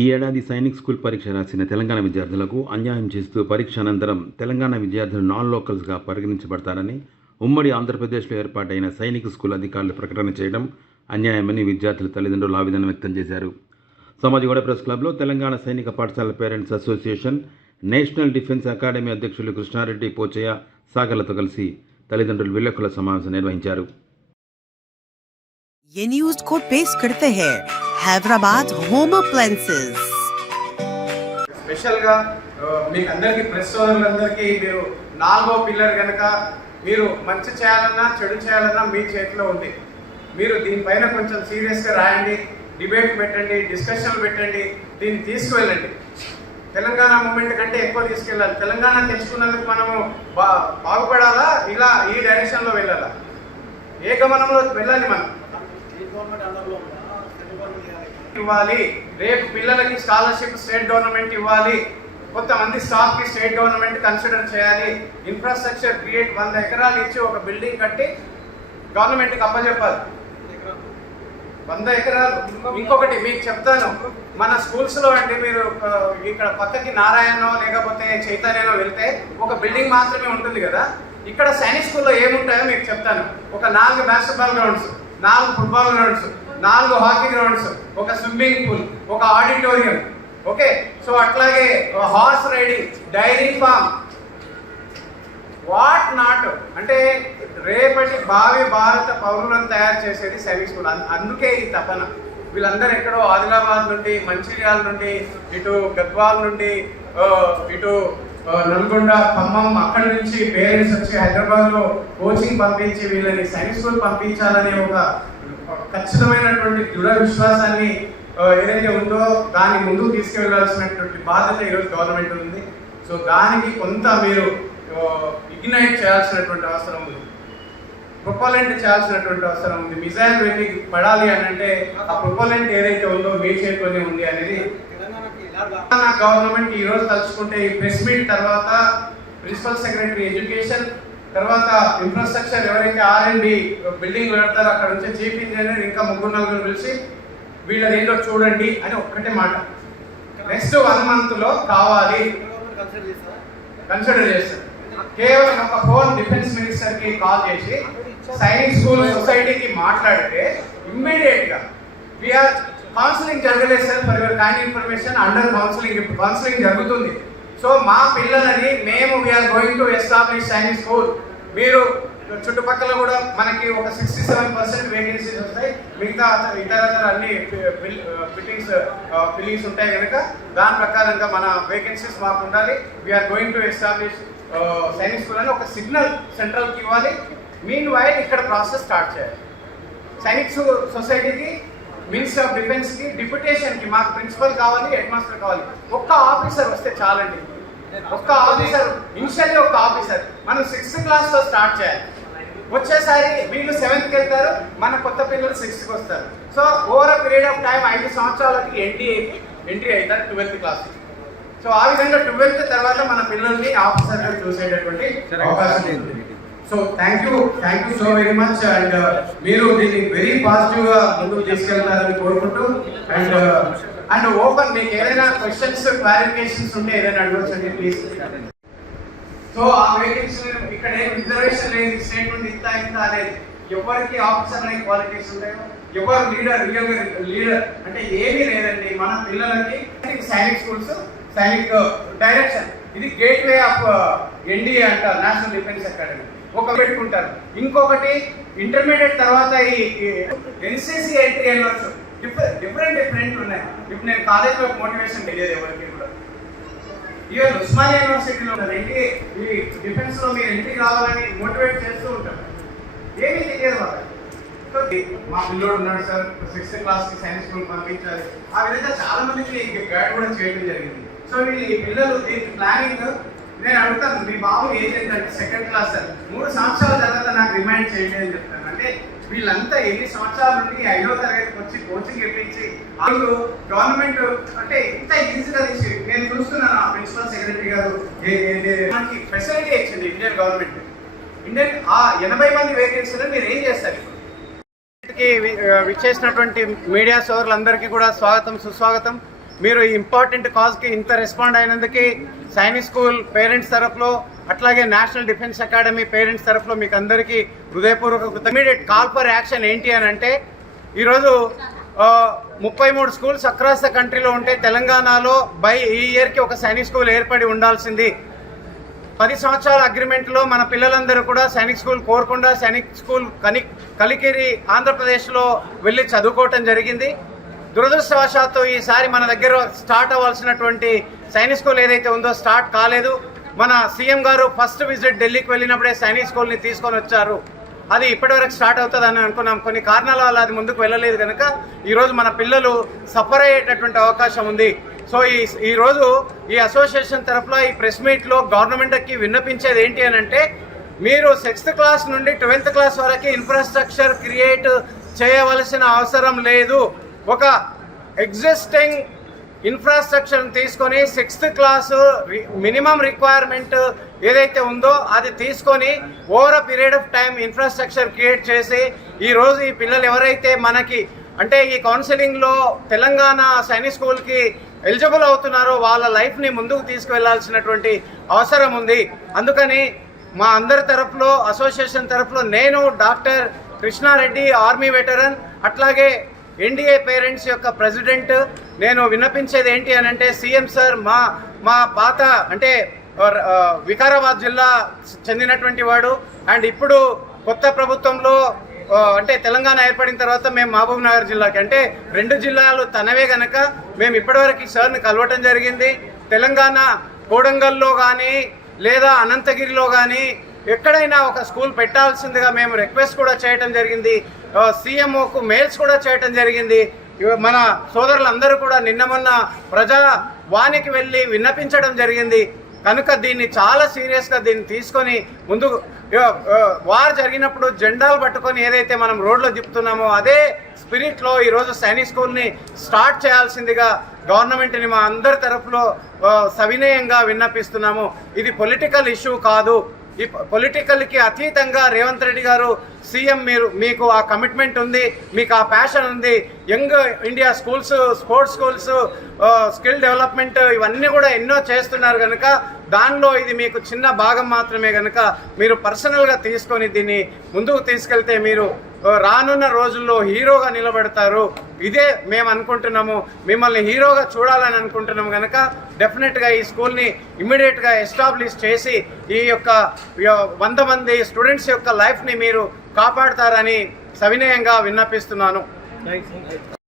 ఈ ఏడాది సైనిక్ స్కూల్ పరీక్ష రాసిన తెలంగాణ విద్యార్థులకు అన్యాయం చేస్తూ పరీక్ష అనంతరం తెలంగాణ విద్యార్థులు నాన్ లోకల్స్గా పరిగణించబడతారని ఉమ్మడి ఆంధ్రప్రదేశ్లో ఏర్పాటైన సైనిక్ స్కూల్ అధికారులు ప్రకటన చేయడం అన్యాయమని విద్యార్థుల తల్లిదండ్రులు ఆవేదన వ్యక్తం చేశారు. సమాజగూడ ప్రెస్ క్లబ్లో తెలంగాణ సైనిక పాఠశాల parents association, national defence academy అధ్యక్షులు కృష్ణారెడ్డి పోచయ్య సాగర్లతో కలిసి తల్లిదండ్రులు విలేకరుల సమావేశం నిర్వహించారు. ये न्यूज़ को पेश करते हैं हैदराबाद होम अप्लायंसेस। స్పెషల్ గా మీకు అందరికి ప్రెస్ సోదరులందరికీ మీరు నాలుగో పిల్లర్ కనుక మీరు మంచి చేయాలన్నా చెడు చేయాలన్నా మీ చేతిలో ఉంది. మీరు దీనిపైన కొంచెం సీరియస్గా రాయండి, డిబేట్ పెట్టండి, డిస్కషన్ పెట్టండి, దీన్ని తీసుకువెళ్ళండి. తెలంగాణ మూమెంట్ కంటే ఎక్కువ తీసుకెళ్ళాలి. తెలంగాణ తెచ్చుకున్నందుకు మనము బాగుపడాలా, ఇలా ఈ డైరెక్షన్లో వెళ్ళాలా, ఏ గమనంలో వెళ్ళాలి. మనం ఇవ్వాలి, రేపు పిల్లలకి స్కాలర్షిప్ స్టేట్ గవర్నమెంట్ ఇవ్వాలి, కొంతమంది స్టాఫ్కి స్టేట్ గవర్నమెంట్ కన్సిడర్ చేయాలి, ఇన్ఫ్రాస్ట్రక్చర్ క్రియేట్ 100 ఎకరాలు ఇచ్చి ఒక బిల్డింగ్ కట్టి గవర్నమెంట్కి అప్పచెప్పాలి. 100 ఎకరాలు. ఇంకొకటి మీకు చెప్తాను, మన స్కూల్స్లో అండి, మీరు ఇక్కడ పక్కకి నారాయణో లేకపోతే చైతన్యనో వెళ్తే ఒక బిల్డింగ్ మాత్రమే ఉంటుంది కదా. ఇక్కడ సైనిక్ స్కూల్లో ఏముంటాయో మీకు చెప్తాను. ఒక 4 basketball grounds, 4 football grounds, 4 hockey grounds, ఒక స్విమ్మింగ్ పూల్, ఒక ఆడిటోరియం. ఓకే, సో అట్లాగే horse riding, dairy farm, what not. అంటే రేపటి భావి భారత పౌరులను తయారు చేసేది సైనిక్ స్కూల్. అందుకే ఈ తపన. వీళ్ళందరూ ఎక్కడో ఆదిలాబాద్ నుండి, మంచిర్యాల నుండి, ఇటు గద్వాల్ నుండి, ఇటు నల్గొండ, ఖమ్మం, అక్కడి నుంచి పేరెంట్స్ వచ్చి హైదరాబాద్లో కోచింగ్ పంపించి వీళ్ళని సైనిక్ స్కూల్ పంపించాలనే ఒక ఖచ్చితమైనటువంటి దృఢ విశ్వాసాన్ని ఏదైతే ఉందో దాన్ని ముందుకు తీసుకెళ్లాల్సినటువంటి బాధ్యత ఈరోజు గవర్నమెంట్ ఉంది. సో దానికి కొంత మీరు ఇగ్నైట్ చేయాల్సినటువంటి అవసరం ఉంది, ప్రొపలెంట్ చేయాల్సినటువంటి అవసరం ఉంది. మిజైల్ వెళ్ళి పడాలి అని అంటే ఆ ప్రొపలెంట్ ఏదైతే ఉందో మీ చేతిలోనే ఉంది అనేది తెలంగాణ గవర్నమెంట్ ఈ రోజు తలుచుకుంటే ఈ ప్రెస్ మీట్ తర్వాత ప్రిన్సిపల్ సెక్రటరీ ఎడ్యుకేషన్, తర్వాత ఇన్ఫ్రాస్ట్రక్చర్ ఎవరైతే R&D బిల్డింగ్ పెడతారో అక్కడ నుంచి చీఫ్ ఇంజనీర్ ఇంకా 3-4 పిలిచి వీళ్ళది ఏంటో చూడండి అని ఒక్కటే మాట. నెక్స్ట్ 1 month లో కావాలి కన్సిడర్ చేస్తారు. కేవలం ఒక ఫోన్ డిఫెన్స్ మినిస్టర్ కి కాల్ చేసి సైనిక్ స్కూల్ సొసైటీకి మాట్లాడితే ఇమ్మీడియట్ గా వీఆర్ కౌన్సిలింగ్ జరగలేదు sir, for your kind information, under counselling జరుగుతుంది. సో మా పిల్లలని మేము we are going to establish Sainik school. మీరు చుట్టుపక్కల కూడా మనకి ఒక 67% వేకెన్సీస్ వస్తాయి. మిగతా ఇతర అన్ని ఫిల్లింగ్స్ ఉంటాయి కనుక దాని ప్రకారంగా మన వేకెన్సీస్ మాకు ఉండాలి. We are going to establish Sainik school అని ఒక సిగ్నల్ సెంట్రల్కి ఇవ్వాలి. మీన్ వైల్ ఇక్కడ ప్రాసెస్ స్టార్ట్ చేయాలి. సైనిక్ సొసైటీకి, మినిస్టర్ ఆఫ్ డిఫెన్స్కి, డిప్యుటేషన్కి మాకు ప్రిన్సిపల్ కావాలి, హెడ్ మాస్టర్ కావాలి. ఒక్క ఆఫీసర్ వస్తే చాలండి. ఒక్క ఆఫీసర్, ఇనిషియల్లీ ఒక ఆఫీసర్. మనం 6th క్లాస్తో స్టార్ట్ చేయాలి. వచ్చేసారి వీళ్ళు 7th వెళ్తారు, మన కొత్త పిల్లలు 6th వస్తారు. So over a period of time 5 సంవత్సరాలకి NDAకి ఎంట్రీ అవుతారు 12th క్లాస్కి. సో ఆ విధంగా 12th తర్వాత మన పిల్లల్ని ఆఫీసర్గా చూసేటటువంటి అవకాశం ఉంది. So thank you so very much. And మీరు దీన్ని వెరీ పాజిటివ్గా ముందుకు తీసుకెళ్తారని కోరుకుంటూ అండ్ ఓపెన్ మీకు ఏదైనా క్వశ్చన్స్, క్లారిఫికేషన్స్ ఉంటే ఏదైనా అడగొచ్చండి ప్లీజ్. సో ఆ వేకెన్సీ ఇక్కడ ఏం రిజర్వేషన్ లేదు, స్టేట్ నుండి ఇంత అనేది. ఎవరికి ఆఫీసర్ అనే క్వాలిటీస్ ఉంటాయో, ఎవరు లీడర్ అంటే ఏమీ లేదండి. మన పిల్లలకి సైనిక్ స్కూల్స్, సైనిక్ డైరెక్షన్, ఇది గేట్వే ఆఫ్ NDA అంటారు, నేషనల్ డిఫెన్స్ అకాడమీ. ఒక పెట్టుకుంటారు. ఇంకొకటి ఇంటర్మీడియట్ తర్వాత ఈ NCC ఎంట్రీ వెళ్ళవచ్చు. డిఫరెంట్ ఉన్నాయి. ఇప్పుడు నేను కాలేజ్లో మోటివేషన్ తెలియదు ఎవరికి కూడా. ఈవెన్ ఉస్మానియా యూనివర్సిటీలో ఏంటి ఈ డిఫెన్స్లో మీరు ఎంట్రీ కావాలని మోటివేట్ చేస్తూ ఉంటారు. ఏమీ తెలియదు వాళ్ళకి. మా పిల్లోడు ఉన్నాడు సార్, 6th క్లాస్కి సైన్స్ స్కూల్ పంపించాలి. ఆ విధంగా చాలా మందికి గైడ్ కూడా చేయడం జరిగింది. సో ఈ పిల్లలు దీనికి ప్లానింగ్ నేను అడుగుతాను, మీ బాబు ఏజ్ ఏంటంటే 2nd క్లాస్ సార్, 3 సంవత్సరాల తర్వాత నాకు రిమైండ్ చేయండి అని చెప్తాను. అంటే వీళ్ళంతా ఎన్ని సంవత్సరాల నుండి 5వ తరగతికి వచ్చి కోచింగ్ ఇప్పించి వాళ్ళు గవర్నమెంట్ అంటే ఇంత ఈజీగా తీసి నేను చూస్తున్నాను. ఆ ప్రిన్సిపల్ సెక్రటరీ గారు మనకి ఫెసిలిటీ ఇచ్చింది ఇండియన్ గవర్నమెంట్. ఆ 80 మంది వేకెన్సీలను మీరు ఏం చేస్తారు? విచ్చేసినటువంటి మీడియా సోదరులందరికీ కూడా స్వాగతం, సుస్వాగతం. మీరు ఈ ఇంపార్టెంట్ కాజ్కి ఇంత రెస్పాండ్ అయినందుకు సైనిక్ స్కూల్ పేరెంట్స్ తరఫులో అట్లాగే నేషనల్ డిఫెన్స్ అకాడమీ పేరెంట్స్ తరఫులో మీకు అందరికీ హృదయపూర్వక ఇమీడియట్ కాల్ ఫర్ యాక్షన్ ఏంటి అని అంటే ఈరోజు 33 స్కూల్స్ అక్రాస్ ద కంట్రీలో ఉంటే తెలంగాణలో ఈ ఇయర్కి ఒక సైనిక్ స్కూల్ ఏర్పడి ఉండాల్సింది. 10 సంవత్సరాల అగ్రిమెంట్లో మన పిల్లలందరూ కూడా సైనిక్ స్కూల్ కోరుకుండా సైనిక్ స్కూల్ కలికిరి ఆంధ్రప్రదేశ్లో వెళ్ళి చదువుకోవటం జరిగింది. దురదృష్టవశాత్తు ఈసారి మన దగ్గర స్టార్ట్ అవ్వాల్సినటువంటి సైనిక్ స్కూల్ ఏదైతే ఉందో స్టార్ట్ కాలేదు. మన సీఎం గారు ఫస్ట్ విజిట్ ఢిల్లీకి వెళ్ళినప్పుడే సైనిక్ స్కూల్ని తీసుకొని వచ్చారు. అది ఇప్పటివరకు స్టార్ట్ అవుతుందని అనుకున్నాం. కొన్ని కారణాల వల్ల అది ముందుకు వెళ్ళలేదు కనుక ఈరోజు మన పిల్లలు సఫర్ అయ్యేటటువంటి అవకాశం ఉంది. సో ఈరోజు ఈ అసోసియేషన్ తరఫున ఈ ప్రెస్ మీట్లో గవర్నమెంట్కి విన్నపించేది ఏంటి అని అంటే మీరు 6th క్లాస్ నుండి 12th క్లాస్ వరకు ఇన్ఫ్రాస్ట్రక్చర్ క్రియేట్ చేయవలసిన అవసరం లేదు. ఒక ఎగ్జిస్టింగ్ ఇన్ఫ్రాస్ట్రక్చర్ని తీసుకొని 6th క్లాసు మినిమం రిక్వైర్మెంట్ ఏదైతే ఉందో అది తీసుకొని over a period of time infrastructure create చేసి ఈరోజు ఈ పిల్లలు ఎవరైతే మనకి అంటే ఈ కౌన్సిలింగ్లో తెలంగాణ సైనిక్ స్కూల్కి ఎలిజిబుల్ అవుతున్నారో వాళ్ళ లైఫ్ని ముందుకు తీసుకువెళ్లాల్సినటువంటి అవసరం ఉంది. అందుకని మా అందరి తరఫులో అసోసియేషన్ తరఫులో నేను డాక్టర్ కృష్ణారెడ్డి ఆర్మీ వెటరన్ అట్లాగే ఎన్డీఏ పేరెంట్స్ యొక్క ప్రెసిడెంట్ నేను విన్నపించేది ఏంటి అని అంటే సీఎం సార్ మా పాత అంటే వికారాబాద్ జిల్లా చెందినటువంటి వాడు అండ్ ఇప్పుడు కొత్త ప్రభుత్వంలో అంటే తెలంగాణ ఏర్పడిన తర్వాత మేము మహబూబ్ నగర్ జిల్లాకి అంటే 2 జిల్లాలు తనవే గనక మేము ఇప్పటివరకు సార్ని కలవటం జరిగింది. తెలంగాణ కోడంగల్లో కానీ లేదా అనంతగిరిలో కానీ ఎక్కడైనా ఒక స్కూల్ పెట్టాల్సిందిగా మేము రిక్వెస్ట్ కూడా చేయటం జరిగింది. సీఎంఓకు మెయిల్స్ కూడా చేయటం జరిగింది. మన సోదరులందరూ కూడా నిన్న మొన్న ప్రజావాణికి వెళ్ళి విన్నపించడం జరిగింది. కనుక దీన్ని చాలా సీరియస్గా దీన్ని తీసుకొని ముందుకు వార్ జరిగినప్పుడు జెండాలు పట్టుకొని ఏదైతే మనం రోడ్లో తిప్పుతున్నామో అదే స్పిరిట్లో ఈరోజు సైనిక్ స్కూల్ని స్టార్ట్ చేయాల్సిందిగా గవర్నమెంట్ని మా అందరి తరఫులో సవినయంగా విన్నపిస్తున్నాము. ఇది పొలిటికల్ ఇష్యూ కాదు. ఈ పొలిటికల్కి అతీతంగా రేవంత్ రెడ్డి గారు సీఎం మీకు ఆ కమిట్మెంట్ ఉంది, మీకు ఆ ప్యాషన్ ఉంది. Young India schools, sports schools, skill development ఇవన్నీ కూడా ఎన్నో చేస్తున్నారు కనుక దానిలో ఇది మీకు చిన్న భాగం మాత్రమే కనుక మీరు పర్సనల్గా తీసుకొని దీన్ని ముందుకు తీసుకెళ్తే మీరు రానున్న రోజుల్లో హీరోగా నిలబడతారు. ఇదే మేము అనుకుంటున్నాము. మిమ్మల్ని హీరోగా చూడాలని అనుకుంటున్నాము కనుక డెఫినెట్గా ఈ స్కూల్ని ఇమ్మీడియట్గా ఎస్టాబ్లిష్ చేసి ఈ యొక్క 100 మంది స్టూడెంట్స్ యొక్క లైఫ్ని మీరు కాపాడతారని సవినయంగా విన్నపిస్తున్నాను.